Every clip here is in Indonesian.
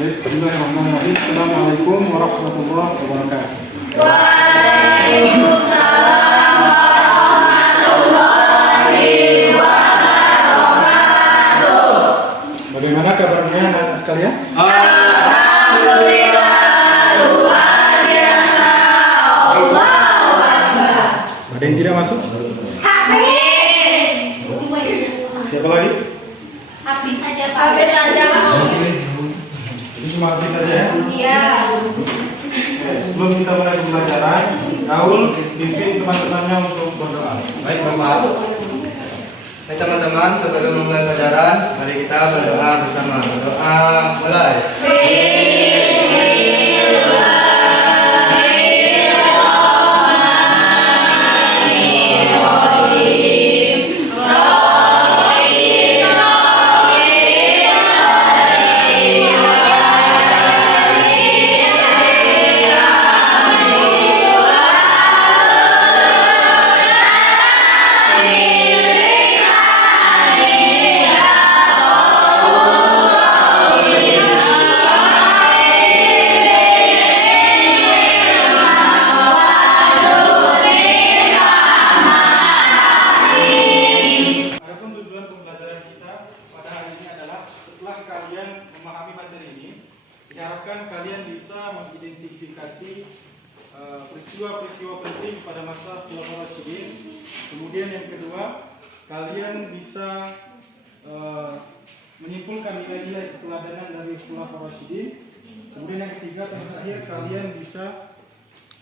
Bismillahirrahmanirrahim. Assalamualaikum warahmatullahi wabarakatuh. Waalaikumsalam warahmatullahi wabarakatuh. Bagaimana kabarnya anak sekalian? Alhamdulillah luar biasa. Allahu Akbar. Ada yang tidak masuk? Habis. Siapa lagi? Habis saja Pak. Habis saja Pak. Ini cuma habis saja ya? Iya. Sebelum kita mulai pembelajaran, Raul pimpin teman-temannya untuk berdoa. Baik Bapak. Baik teman-teman, sebelum memulai pelajaran, mari kita berdoa bersama. Berdoa mulai. Adapun tujuan pembelajaran kita pada hari ini adalah setelah kalian memahami materi ini, diharapkan kalian bisa mengidentifikasi peristiwa-peristiwa penting pada masa Khulafaur Rasyidin. Kemudian yang kedua, kalian bisa menyimpulkan nilai-nilai keteladanan dari Khulafaur Rasyidin. Kemudian yang ketiga dan terakhir, kalian bisa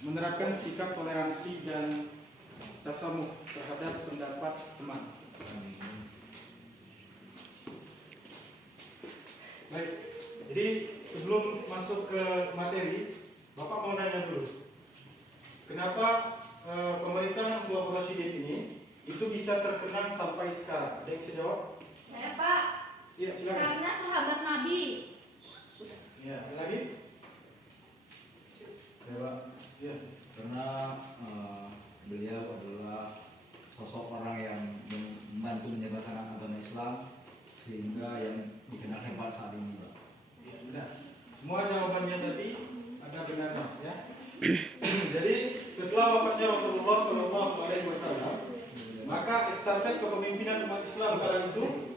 menerapkan sikap toleransi dan tasamuh terhadap pendapat teman. Baik, jadi sebelum masuk ke materi, Bapak mau nanya dulu, kenapa pemerintahan Khulafaur Rasyidin ini itu bisa terkenang sampai sekarang? Ada yang bisa jawab? Saya Pak. Iya, silakan. Karena sahabat Nabi. Ya, ada lagi? Ya Pak, Ya. karena beliau adalah sosok orang yang membantu menyebarkan agama Islam sehingga yang dikenal hebat saat ini Pak. Ya, benar. Semua jawabannya tadi ada benarnya, ya. Jadi setelah wafatnya Rasulullah SAW, maka estafet kepemimpinan umat Islam kala itu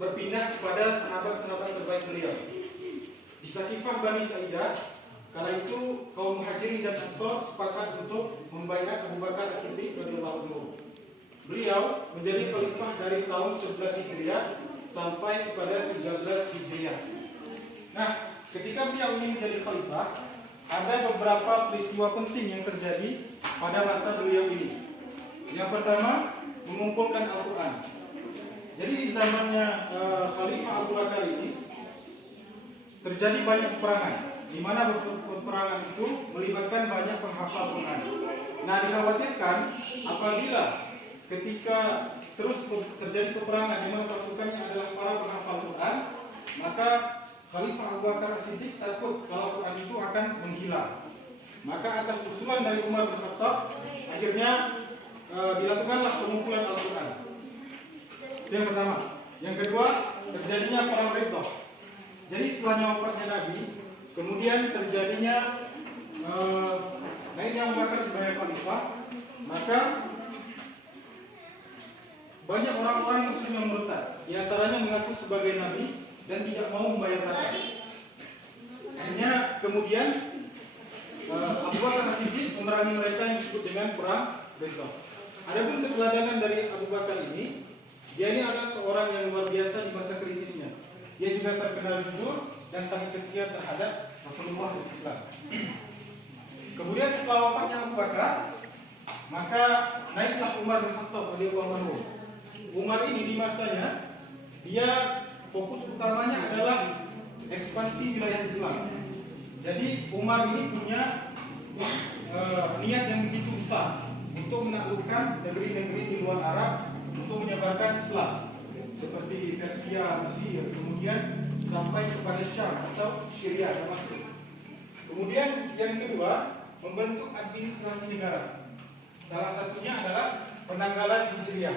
berpindah kepada sahabat-sahabat terbaik beliau. Di Sakifah Bani Sa'idah, kala itu kaum Muhajirin dan Ansor sepakat untuk membaiat Abu Bakar As-Siddiq radhiyallahu anhu. Beliau menjadi khalifah dari tahun 11 Hijriah sampai kepada 13 Hijriah. Nah, ketika beliau ini menjadi khalifah, ada beberapa peristiwa penting yang terjadi pada masa beliau ini. Yang pertama, mengumpulkan Al-Quran. Jadi di zamannya Khalifah Abu Bakar ini terjadi banyak peperangan, di mana peperangan itu melibatkan banyak penghafal Quran. Nah, dikhawatirkan apabila ketika terus terjadi peperangan di mana pasukannya adalah para penghafal Quran, maka Khalifah Abu Bakar As-Siddiq takut kalau Quran itu akan menghilang. Maka atas usulan dari Umar bin Khattab, akhirnya dilakukanlah pengumpulan Al-Quran. Itu yang pertama. Yang kedua, terjadinya perang Riddah. Jadi setelahnya wafatnya Nabi, kemudian terjadinya naiknya Abu Bakar sebagai khalifah, maka banyak orang-orang Muslim yang murtad, di antaranya mengaku sebagai Nabi dan tidak mau membayar zakat. Akhirnya kemudian Abu Bakar As-Siddiq memerangi mereka yang disebut dengan perang Riddah. Adapun keteladanan dari Abu Bakar ini, dia ini adalah seorang yang luar biasa di masa krisisnya. Dia juga terkenal jujur dan sangat setia terhadap Rasulullah SAW. Kemudian setelah wafatnya Abu Bakar, maka naiklah Umar bin Khattab radhiyallahu anhu. Umar ini di masanya, dia fokus utamanya adalah ekspansi wilayah Islam. Jadi Umar ini punya niat yang begitu besar untuk menaklukkan negeri-negeri di luar Arab untuk menyebarkan Islam seperti Persia, Mesir, kemudian sampai kepada Syam atau Syria, Damaskus. Kemudian yang kedua, membentuk administrasi negara. Salah satunya adalah penanggalan Hijriah.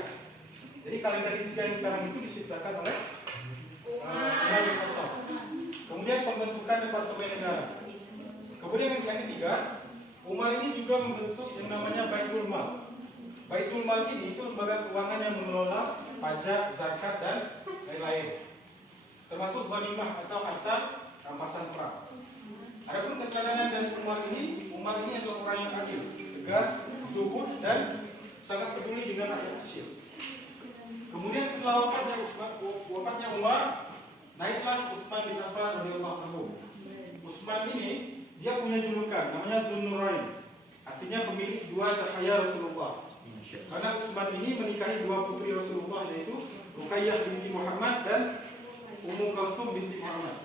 Jadi kalender Hijriah yang sekarang itu diciptakan oleh Umar bin Khattab. Kemudian pembentukan Departemen Negara. Kemudian yang ketiga, Umar ini juga membentuk yang namanya Baitul Mal. Baitul Mal ini itu lembaga keuangan yang mengelola pajak, zakat, dan lain-lain, termasuk ghanimah atau harta rampasan perang. Adapun keteladanan dari Umar ini adalah orang yang adil, tegas, zuhud, dan sangat peduli dengan rakyat kecil. Kemudian setelah wafatnya Umar, naiklah Utsman bin Affan radhiyallahu anhu. Utsman ini dia punya julukan namanya Dzun-Nurain, artinya pemilik dua cahaya Rasulullah. Karena Utsman ini menikahi dua putri Rasulullah, yaitu Ruqayyah binti Muhammad dan Ummu Kalsum binti Muhammad.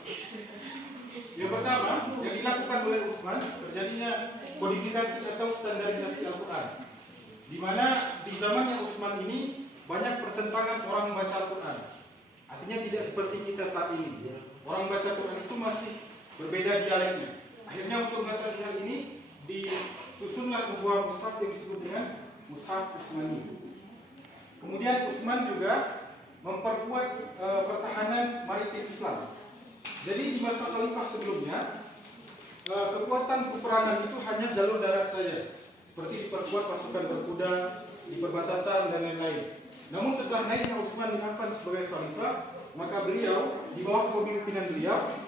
Yang pertama yang dilakukan oleh Utsman terjadinya kodifikasi atau standarisasi Al-Quran, di mana di zamannya Utsman ini banyak pertentangan orang membaca Al-Quran. Artinya tidak seperti kita saat ini. Orang baca Quran itu masih berbeda dialeknya. Akhirnya untuk mengatasi hal ini disusunlah sebuah mushaf yang disebut dengan Mushaf Utsmani. Kemudian Utsman juga memperkuat pertahanan maritim Islam. Jadi di masa khalifah sebelumnya kekuatan peperangan itu hanya jalur darat saja, seperti diperkuat pasukan berkuda di perbatasan dan lain-lain. Namun setelah naiknya Utsman bin Affan sebagai khalifah, maka beliau di bawah kepemimpinan beliau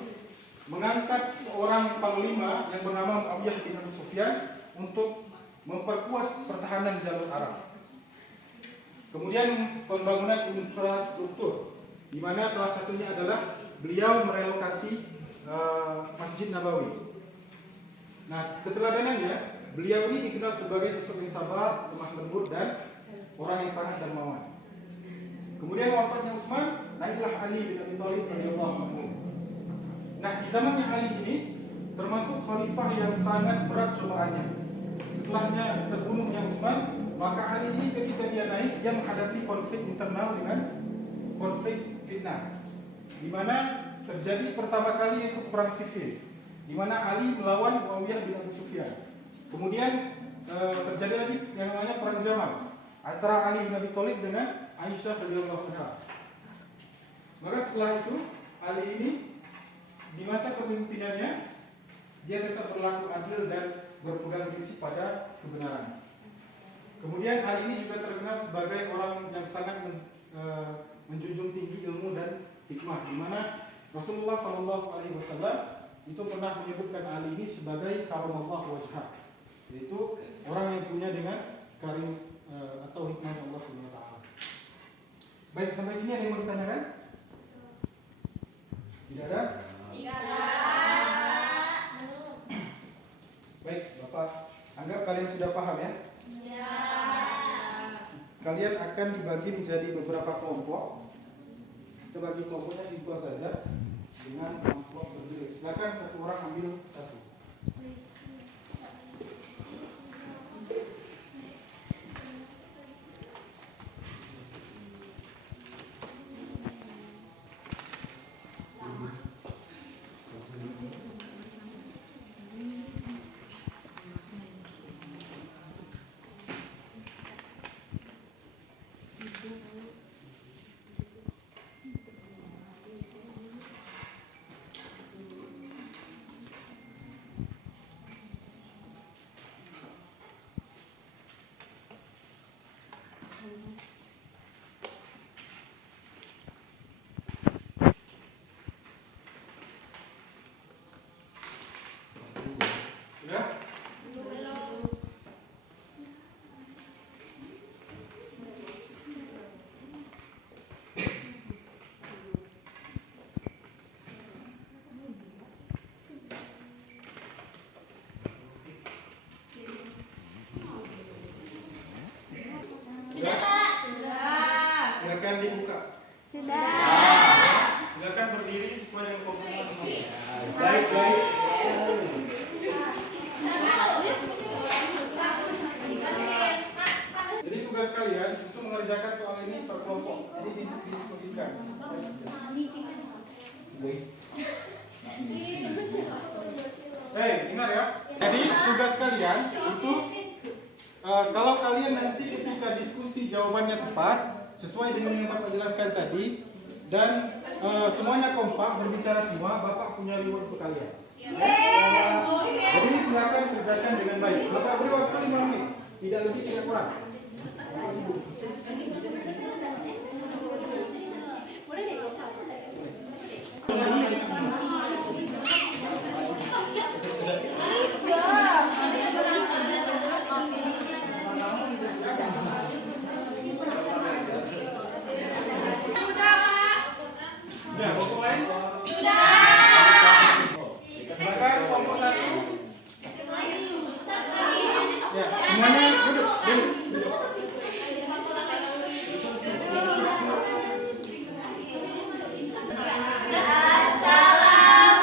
mengangkat seorang panglima yang bernama Muawiyah bin Abi Sufyan untuk memperkuat pertahanan jalur Arab. Kemudian pembangunan infrastruktur, di mana salah satunya adalah beliau merelokasi Masjid Nabawi. Nah, keteladanannya, beliau ini dikenal sebagai sosok yang sabar, lemah lembut, dan orang yang sangat dermawan. Kemudian wafatnya Utsman, naiklah Ali bin Abi Thalib radhiyallahu anhu. Nah, di zamannya Ali ini termasuk khalifah yang sangat berat cobaannya. Setelahnya terbunuhnya Utsman, maka Ali ini ketika dia naik, dia menghadapi konflik internal dengan konflik fitnah, di mana terjadi pertama kali yaitu perang sifil, di mana Ali melawan Muawiyah bin Abi Sufyan. Kemudian terjadi lagi yang namanya perang Jamal antara Ali bin Abi Thalib dengan Aisyah radhiyallahu anha. Maka setelah itu Ali ini di masa kepemimpinannya dia tetap berlaku adil dan berpegang prinsip pada kebenaran. Kemudian Ali ini juga terkenal sebagai orang yang sangat menjunjung tinggi ilmu dan hikmah, di mana Rasulullah SAW itu pernah menyebutkan Ali ini sebagai karamallahu wajhah, yaitu orang yang punya dengan karim atau hikmah Allah Subhanahu wa taala. Baik, sampai sini ada yang mau ditanyakan? Tidak ada? Tidak ada. Baik, Bapak anggap kalian sudah paham ya? Ya. Kalian akan dibagi menjadi beberapa kelompok. Kita bagi kelompoknya simpel saja dengan kelompok berdiri. Silakan satu orang ambil satu. Sudah? Sudah, Pak. Sudah. Silakan dibuka. Sudah. Silakan berdiri sesuai dengan kelompoknya masing-masing. Baik, guys. Jadi tugas kalian itu mengerjakan soal ini per kelompok. Jadi didiskusikan. Hei, dengar ya. Jadi tugas kalian itu kalau kalian nanti ketika diskusi jawabannya tepat sesuai dengan yang Bapak jelaskan tadi dan semuanya kompak berbicara semua, Bapak punya reward untuk kalian. Oke. Jadi silakan kerjakan dengan baik. Bapak beri waktu 5 menit, tidak lebih tidak kurang. Sudah, kelompok lain? Silakan kelompok 1. Ya, semuanya duduk.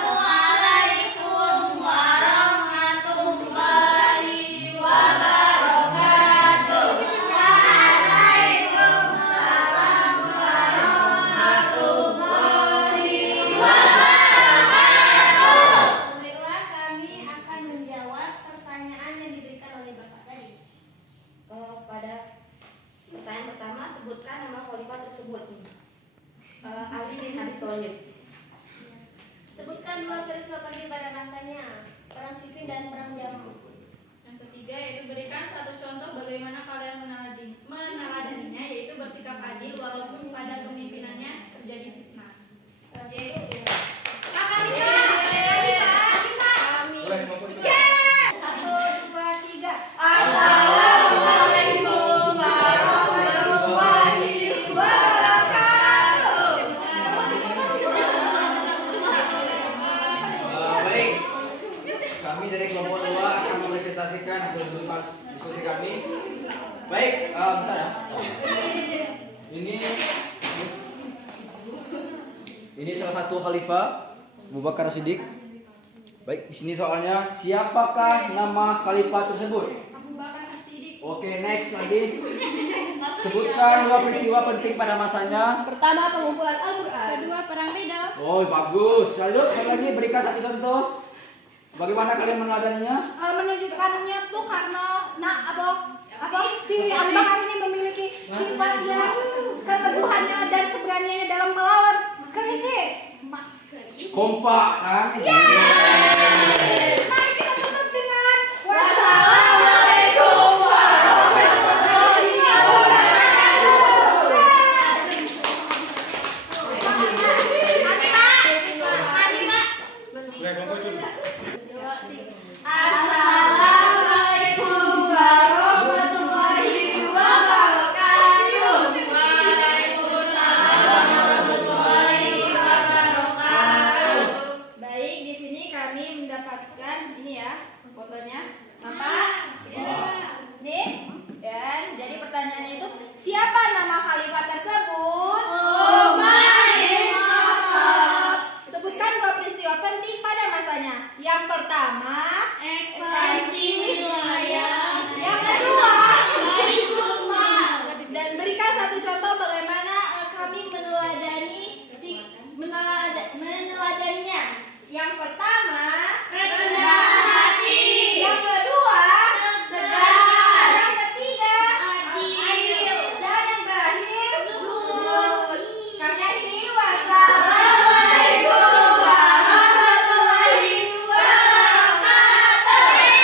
Assalamualaikum warahmatullahi wabarakatuh. Waalaikumsalam warahmatullahi wabarakatuh. Baiklah, kami akan menjawab pertanyaan yang diberikan oleh Bapak tadi. Pada pertanyaan pertama, sebutkan nama khalifah tersebut. Ali bin Abi Thalib. Sebutkan 2 peristiwa penting pada masanya, perang Siffin dan perang Jamal. Yang ketiga yaitu berikan satu contoh bagaimana kalian meneladaninya, yaitu bersikap adil walaupun pada kepemimpinannya terjadi fitnah. Yaitu Kami. Boleh kelompok itu. 1, 2, 3. Assalamualaikum warahmatullahi wabarakatuh. Baik, kami dari kelompok 2 akan mempresentasikan hasil diskusi kami. Baik, bentar ya. Ini salah satu khalifah Abu Bakar Siddiq. Baik, di sini soalnya siapakah nama khalifah tersebut? Abu Bakar As-Siddiq. Oke, next lagi. Sebutkan 2 peristiwa penting pada masanya. Pertama, pengumpulan Al-Quran. Kedua, perang Ridha. Oh, bagus. Lalu sekali lagi berikan satu contoh. Bagaimana kalian meneladaninya? Menunjukkannya tuh karena si Abu Bakar ini memiliki sifatnya, keteguhannya dan keberaniannya dalam melawan krisis. Kompak kan? Mari kita tutup dengan Wassalamualaikum warahmatullahi Boleh kelompok itu. Assalamualaikum warahmatullahi wabarakatuh. Waalaikumsalam warahmatullahi wabarakatuh. Baik, di sini kami mendapatkan ini ya fotonya. Nampak? Nih. Dan jadi pertanyaannya itu, siapa nama khalifah tersebut? Umar bin Sebutkan 2 peristiwa penting pada masanya. Yang pertama, Ekspansi wilayah. yang kedua, Baitul Mal. dan berikan satu contoh bagaimana kami meneladaninya. Yang pertama, Rendah hati. yang kedua, Tegas. yang ketiga, Adil. dan yang terakhir, Zuhud. kami akhiri. Wassalamualaikum warahmatullahi wabarakatuh.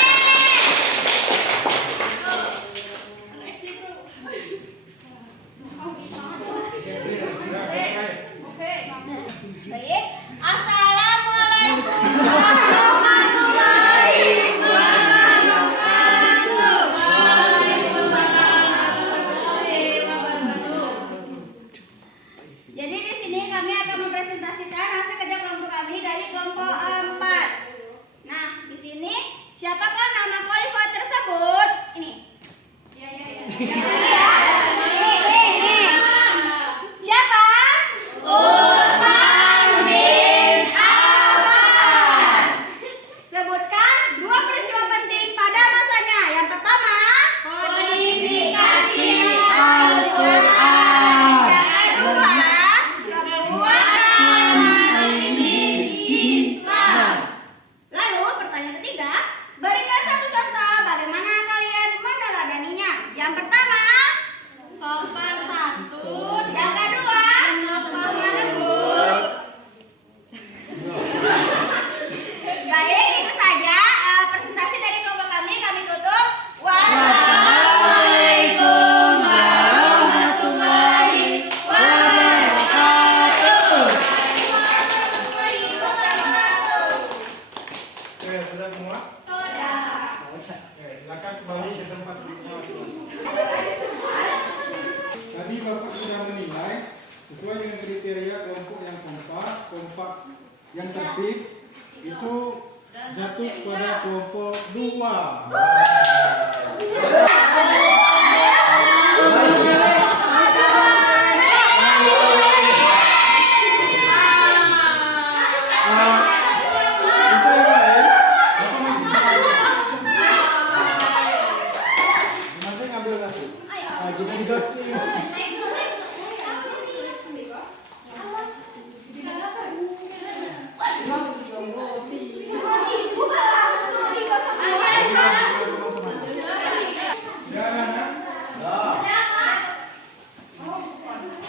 sudah semua? Oke, silakan kembali ke tempat duduknya. Tadi Bapak sudah menilai sesuai dengan kriteria kelompok yang kompak yang tertib itu jatuh pada kelompok 2.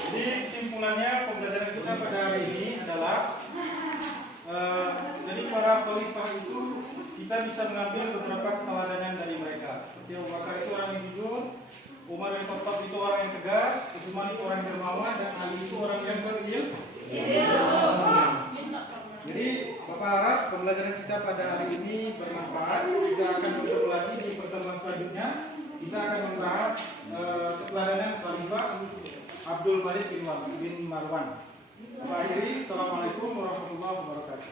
Jadi kesimpulannya pembelajaran kita pada hari ini adalah jadi para khalifah itu kita bisa mengambil beberapa keteladanan dari mereka. Seperti Abu Bakar itu orang yang jujur, Umar bin Khattab itu orang yang tegas, Utsman itu orang yang dermawan, dan Ali itu orang yang berilmu. Jadi Bapak harap pembelajaran kita pada hari ini bermanfaat. Kita akan bertemu lagi di pertemuan selanjutnya. Kita akan membahas keteladanan Khalifah Abdul Malik bin Marwan. Akhiri, Assalamualaikum warahmatullahi wabarakatuh.